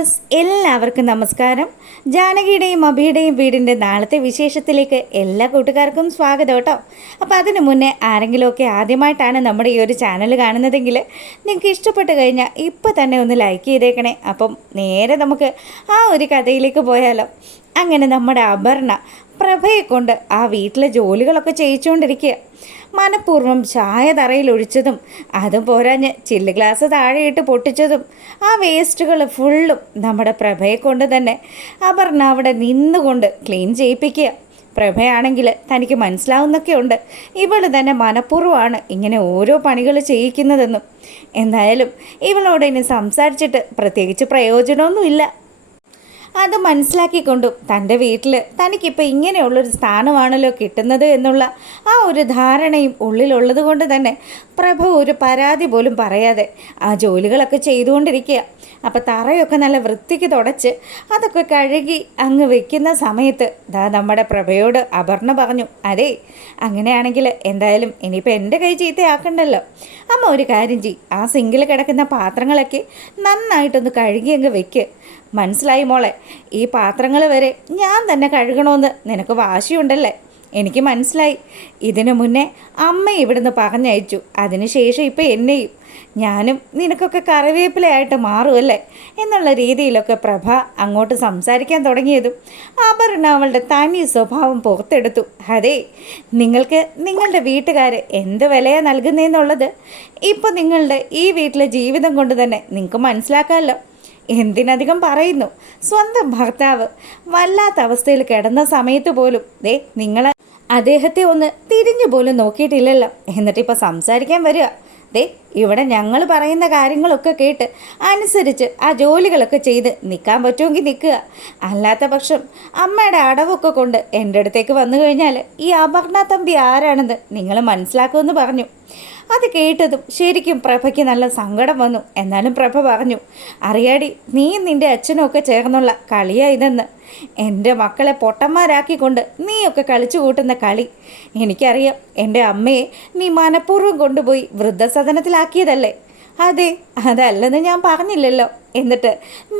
Viewers എല്ലാവർക്കും നമസ്കാരം. ജാനകിയുടെയും അഭിയുടെയും വീടിൻ്റെ നാളത്തെ വിശേഷത്തിലേക്ക് എല്ലാ കൂട്ടുകാർക്കും സ്വാഗതം കേട്ടോ. അപ്പോൾ അതിനു മുന്നേ ആരെങ്കിലുമൊക്കെ ആദ്യമായിട്ടാണ് നമ്മുടെ ഈ ഒരു ചാനൽ കാണുന്നതെങ്കിൽ നിങ്ങൾക്ക് ഇഷ്ടപ്പെട്ട് കഴിഞ്ഞാൽ ഇപ്പോൾ തന്നെ ഒന്ന് ലൈക്ക് ചെയ്തേക്കണേ. അപ്പം നേരെ നമുക്ക് ആ ഒരു കഥയിലേക്ക് പോയാലോ. അങ്ങനെ നമ്മുടെ അപർണ പ്രഭയെ കൊണ്ട് ആ വീട്ടിലെ ജോലികളൊക്കെ ചെയ്യിച്ചുകൊണ്ടിരിക്കുക. മനഃപൂർവ്വം ചായ തറയിൽ ഒഴിച്ചതും അതും പോരാഞ്ഞ് ചില്ല് ഗ്ലാസ് താഴെയിട്ട് പൊട്ടിച്ചതും ആ വേസ്റ്റുകൾ ഫുള്ളും നമ്മുടെ പ്രഭയെ കൊണ്ട് തന്നെ അപർണ അവിടെ നിന്നുകൊണ്ട് ക്ലീൻ ചെയ്യിപ്പിക്കുക. പ്രഭയാണെങ്കിൽ തനിക്ക് മനസ്സിലാവുന്നൊക്കെ ഉണ്ട് ഇവൾ തന്നെ മനഃപൂർവ്വമാണ് ഇങ്ങനെ ഓരോ പണികൾ ചെയ്യിക്കുന്നതെന്നും. എന്തായാലും ഇവളോട് ഇനി സംസാരിച്ചിട്ട് പ്രത്യേകിച്ച് പ്രയോജനമൊന്നുമില്ല. അത് മനസ്സിലാക്കിക്കൊണ്ടും തൻ്റെ വീട്ടിൽ തനിക്കിപ്പോൾ ഇങ്ങനെയുള്ളൊരു സ്ഥാനമാണല്ലോ കിട്ടുന്നത് എന്നുള്ള ആ ഒരു ധാരണയും ഉള്ളിലുള്ളത് കൊണ്ട് തന്നെ പ്രഭ ഒരു പരാതി പോലും പറയാതെ ആ ജോലികളൊക്കെ ചെയ്തുകൊണ്ടിരിക്കുക. അപ്പോൾ തറയൊക്കെ നല്ല വൃത്തിക്ക് തുടച്ച് അതൊക്കെ കഴുകി അങ്ങ് വെക്കുന്ന സമയത്ത് നമ്മുടെ പ്രഭയോട് അപർണ പറഞ്ഞു, അതെ അങ്ങനെയാണെങ്കിൽ എന്തായാലും ഇനിയിപ്പോൾ എൻ്റെ കൈ ചീത്തയാക്കണ്ടല്ലോ. അമ്മ ഒരു കാര്യം ചെയ്യ്, ആ സിങ്കിൽ കിടക്കുന്ന പാത്രങ്ങളൊക്കെ നന്നായിട്ടൊന്ന് കഴുകി അങ്ങ് വെക്ക്. മനസ്സിലായി മോളെ, ഈ പാത്രങ്ങൾ വരെ ഞാൻ തന്നെ കഴുകണമെന്ന് നിനക്ക് വാശിയുണ്ടല്ലേ? എനിക്ക് മനസ്സിലായി. ഇതിനു മുന്നേ അമ്മ ഇവിടുന്ന് പറഞ്ഞയച്ചു, അതിനുശേഷം ഇപ്പം എന്നെയും. ഞാനും നിനക്കൊക്കെ കറിവേപ്പിലയായിട്ട് മാറുമല്ലേ എന്നുള്ള രീതിയിലൊക്കെ പ്രഭ അങ്ങോട്ട് സംസാരിക്കാൻ തുടങ്ങിയതും അപർണ അവളുടെ തനി സ്വഭാവം പുറത്തെടുത്തു. അതെ, നിങ്ങൾക്ക് നിങ്ങളുടെ വീട്ടുകാർ എന്ത് വിലയാണ് നൽകുന്നതെന്നുള്ളത് ഇപ്പോൾ നിങ്ങളുടെ ഈ വീട്ടിലെ ജീവിതം കൊണ്ട് തന്നെ നിങ്ങൾക്ക് മനസ്സിലാക്കാമല്ലോ. എന്തിനധികം പറയുന്നു, സ്വന്തം ഭർത്താവ് വല്ലാത്ത അവസ്ഥയിൽ കിടന്ന സമയത്ത് പോലും നിങ്ങൾ അദ്ദേഹത്തെ ഒന്ന് തിരിഞ്ഞു പോലും നോക്കിയിട്ടില്ലല്ലോ. എന്നിട്ടിപ്പോൾ സംസാരിക്കാൻ വരിക. ഇവിടെ ഞങ്ങൾ പറയുന്ന കാര്യങ്ങളൊക്കെ കേട്ട് അനുസരിച്ച് ആ ജോലികളൊക്കെ ചെയ്ത് നിൽക്കാൻ പറ്റുമെങ്കിൽ നിൽക്കുക. അല്ലാത്ത പക്ഷം അമ്മയുടെ അടവൊക്കെ കൊണ്ട് എൻ്റെ അടുത്തേക്ക് വന്നു കഴിഞ്ഞാൽ ഈ അപർണ തമ്പി ആരാണെന്ന് നിങ്ങൾ മനസ്സിലാക്കുമെന്ന് പറഞ്ഞു. അത് കേട്ടതും ശരിക്കും പ്രഭയ്ക്ക് നല്ല സങ്കടം വന്നു. എന്നാലും പ്രഭ പറഞ്ഞു, അറിയാടി, നീ നിൻ്റെ അച്ഛനും ഒക്കെ ചേർന്നുള്ള കളിയാ ഇതെന്ന്. എൻ്റെ മക്കളെ പൊട്ടന്മാരാക്കിക്കൊണ്ട് നീയൊക്കെ കളിച്ചു കൂട്ടുന്ന കളി എനിക്കറിയാം. എൻ്റെ അമ്മയെ നീ മനഃപൂർവ്വം കൊണ്ടുപോയി വൃദ്ധസദനത്തിലാക്കിയതല്ലേ? അതെ, അതല്ലെന്ന് ഞാൻ പറഞ്ഞില്ലല്ലോ. എന്നിട്ട്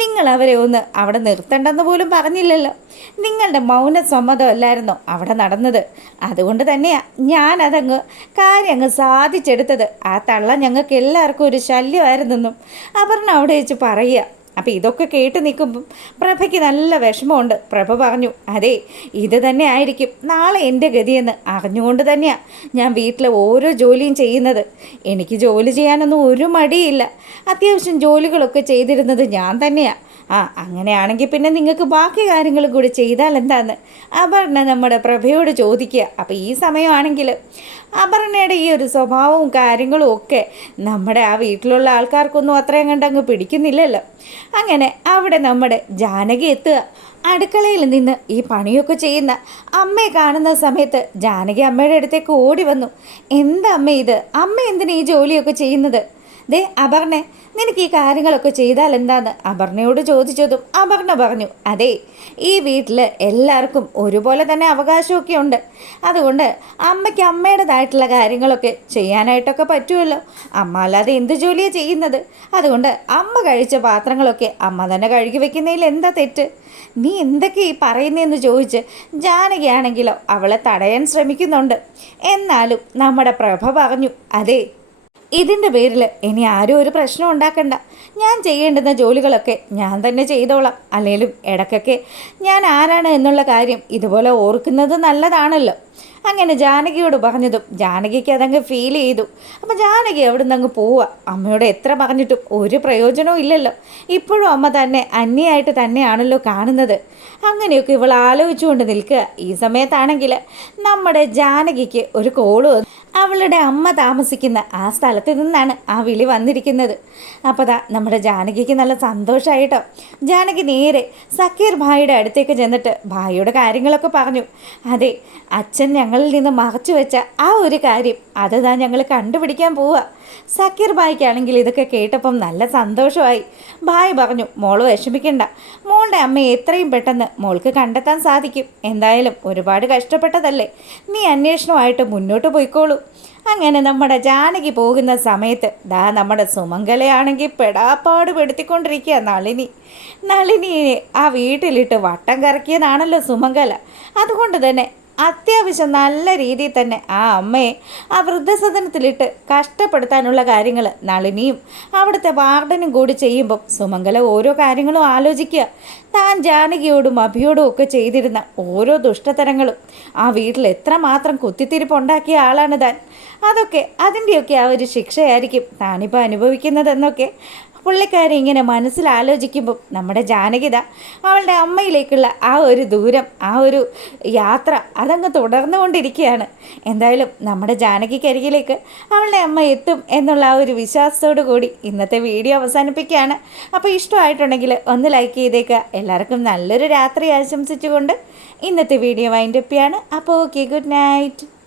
നിങ്ങൾ അവരെ ഒന്ന് അവിടെ നിർത്തണ്ടെന്ന് പോലും പറഞ്ഞില്ലല്ലോ. നിങ്ങളുടെ മൗന സമ്മതമല്ലായിരുന്നോ അവിടെ നടന്നത്? അതുകൊണ്ട് തന്നെയാണ് ഞാനതങ്ങ് കാര്യം സാധിച്ചെടുത്തത്. ആ തള്ള ഞങ്ങൾക്ക് എല്ലാവർക്കും ഒരു ശല്യമായിരുന്നെന്നും അപർണ അവിടെ വെച്ച് പറയുക. അപ്പോൾ ഇതൊക്കെ കേട്ട് നിൽക്കുമ്പം പ്രഭയ്ക്ക് നല്ല വിഷമമുണ്ട്. പ്രഭ പറഞ്ഞു, അതെ ഇത് തന്നെ ആയിരിക്കും നാളെ എൻ്റെ ഗതിയെന്ന് അറിഞ്ഞുകൊണ്ട് തന്നെയാണ് ഞാൻ വീട്ടിലെ ഓരോ ജോലിയും ചെയ്യുന്നത്. എനിക്ക് ജോലി ചെയ്യാനൊന്നും ഒരു മടിയില്ല. അത്യാവശ്യം ജോലികളൊക്കെ ചെയ്തിരുന്നത് ഞാൻ തന്നെയാണ്. അങ്ങനെയാണെങ്കിൽ പിന്നെ നിങ്ങൾക്ക് ബാക്കി കാര്യങ്ങളും കൂടി ചെയ്താൽ എന്താന്ന് അപർണ നമ്മുടെ പ്രഭയോട് ചോദിക്കുക. അപ്പോൾ ഈ സമയമാണെങ്കിൽ അപർണയുടെ ഈ ഒരു സ്വഭാവവും കാര്യങ്ങളും ഒക്കെ നമ്മുടെ ആ വീട്ടിലുള്ള ആൾക്കാർക്കൊന്നും അത്രയും കണ്ടങ്ങ് പിടിക്കുന്നില്ലല്ലോ. അങ്ങനെ അവിടെ നമ്മുടെ ജാനകി എത്തുക. അടുക്കളയിൽ നിന്ന് ഈ പണിയൊക്കെ ചെയ്യുന്ന അമ്മയെ കാണുന്ന സമയത്ത് ജാനകി അമ്മയുടെ അടുത്തേക്ക് ഓടി വന്നു. എന്താ അമ്മ ഇത്? അമ്മ എന്തിനാ ഈ ജോലിയൊക്കെ ചെയ്യുന്നത്? അപർണ, നിനക്ക് ഈ കാര്യങ്ങളൊക്കെ ചെയ്താൽ എന്താന്ന് അപർണയോട് ചോദിച്ചതും അപർണ പറഞ്ഞു, അതെ ഈ വീട്ടിൽ എല്ലാവർക്കും ഒരുപോലെ തന്നെ അവകാശമൊക്കെ ഉണ്ട്. അതുകൊണ്ട് അമ്മയ്ക്ക് അമ്മയുടേതായിട്ടുള്ള കാര്യങ്ങളൊക്കെ ചെയ്യാനായിട്ടൊക്കെ പറ്റുമല്ലോ. അമ്മ അല്ലാതെ എന്ത് ജോലിയാണ് ചെയ്യുന്നത്? അതുകൊണ്ട് അമ്മ കഴിച്ച പാത്രങ്ങളൊക്കെ അമ്മ തന്നെ കഴുകി വെക്കുന്നതിൽ എന്താ തെറ്റ്? നീ എന്തൊക്കെ ഈ പറയുന്നതെന്ന് ചോദിച്ച് ജാനകിയാണെങ്കിലോ അവളെ തടയാൻ ശ്രമിക്കുന്നുണ്ട്. എന്നാലും നമ്മുടെ പ്രഭ പറഞ്ഞു, അതെ ഇതിൻ്റെ പേരിൽ ഇനി ആരും ഒരു പ്രശ്നം ഉണ്ടാക്കണ്ട. ഞാൻ ചെയ്യേണ്ടുന്ന ജോലികളൊക്കെ ഞാൻ തന്നെ ചെയ്തോളാം. അല്ലെങ്കിലും ഇടയ്ക്കൊക്കെ ഞാൻ ആരാണ് എന്നുള്ള കാര്യം ഇതുപോലെ ഓർക്കുന്നത് നല്ലതാണല്ലോ. അങ്ങനെ ജാനകിയോട് പറഞ്ഞതും ജാനകിക്ക് അതങ്ങ് ഫീൽ ചെയ്തു. അപ്പോൾ ജാനകി അവിടെ നിന്ന് അങ്ങ് പോവുക. അമ്മയോട് എത്ര പറഞ്ഞിട്ടും ഒരു പ്രയോജനവും ഇല്ലല്ലോ. ഇപ്പോഴും അമ്മ തന്നെ അന്യായിട്ട് തന്നെയാണല്ലോ കാണുന്നത്. അങ്ങനെയൊക്കെ ഇവൾ ആലോചിച്ചുകൊണ്ട് നിൽക്കുക. ഈ സമയത്താണെങ്കിൽ നമ്മുടെ ജാനകിക്ക് ഒരു കോള് അവളുടെ അമ്മ താമസിക്കുന്ന ആ സ്ഥലത്ത് നിന്നാണ് ആ വിളി വന്നിരിക്കുന്നത്. അപ്പോൾ നമ്മുടെ ജാനകിക്ക് നല്ല സന്തോഷമായിട്ടോ. ജാനകി നേരെ സക്കീർ ഭായിയുടെ അടുത്തേക്ക് ചെന്നിട്ട് ഭായിയുടെ കാര്യങ്ങളൊക്കെ പറഞ്ഞു. അതെ, അച്ഛൻ ഞങ്ങളിൽ നിന്ന് മറച്ചു വെച്ച ആ ഒരു കാര്യം അത് ഞങ്ങൾ കണ്ടുപിടിക്കാൻ പോവുക. സക്കീർ ഭായിക്കാണെങ്കിൽ ഇതൊക്കെ കേട്ടപ്പം നല്ല സന്തോഷമായി. ഭായ് പറഞ്ഞു, മോള് വിഷമിക്കണ്ട, മോളുടെ അമ്മയെ എത്രയും പെട്ടെന്ന് മോൾക്ക് കണ്ടെത്താൻ സാധിക്കും. എന്തായാലും ഒരുപാട് കഷ്ടപ്പെട്ടതല്ലേ, നീ അന്വേഷണമായിട്ട് മുന്നോട്ട് പോയിക്കോളൂ. അങ്ങനെ നമ്മുടെ ജാനകി പോകുന്ന സമയത്ത് നമ്മുടെ സുമംഗലയാണെങ്കിൽ പെടാപ്പാട് പെടുത്തിക്കൊണ്ടിരിക്കുക നളിനിയെ ആ വീട്ടിലിട്ട് വട്ടം കറക്കിയതാണല്ലോ സുമംഗല. അതുകൊണ്ട് തന്നെ അത്യാവശ്യം നല്ല രീതിയിൽ തന്നെ ആ അമ്മയെ ആ വൃദ്ധസദനത്തിലിട്ട് കഷ്ടപ്പെടുത്താനുള്ള കാര്യങ്ങൾ നളിനിയും അവിടുത്തെ വാർഡനും കൂടി ചെയ്യുമ്പം സുമംഗല ഓരോ കാര്യങ്ങളും ആലോചിക്കുക. താൻ ജാനകിയോടും അഭിയോടും ഒക്കെ ചെയ്തിരുന്ന ഓരോ ദുഷ്ടതരങ്ങളും ആ വീട്ടിൽ എത്രമാത്രം കുത്തിത്തിരിപ്പുണ്ടാക്കിയ ആളാണ് താൻ. അതിൻ്റെയൊക്കെ ആ ഒരു ശിക്ഷയായിരിക്കും താനിപ്പോൾ അനുഭവിക്കുന്നതെന്നൊക്കെ പുള്ളിക്കാരി ഇങ്ങനെ മനസ്സിലാലോചിക്കുമ്പം നമ്മുടെ ജാനകിത അവളുടെ അമ്മയിലേക്കുള്ള ആ ഒരു ദൂരം, ആ ഒരു യാത്ര അതങ്ങ് തുടർന്നുകൊണ്ടിരിക്കുകയാണ്. എന്തായാലും നമ്മുടെ ജാനകിക്കരികിലേക്ക് അവളുടെ അമ്മ എത്തും എന്നുള്ള ആ ഒരു വിശ്വാസത്തോടു കൂടി ഇന്നത്തെ വീഡിയോ അവസാനിപ്പിക്കുകയാണ്. അപ്പോൾ ഇഷ്ടമായിട്ടുണ്ടെങ്കിൽ ഒന്ന് ലൈക്ക് ചെയ്തേക്കുക. എല്ലാവർക്കും നല്ലൊരു രാത്രി ആശംസിച്ചുകൊണ്ട് ഇന്നത്തെ വീഡിയോ വൈൻഡപ്പ് ചെയ്യാണ്. അപ്പോൾ ഓക്കെ, ഗുഡ് നൈറ്റ്.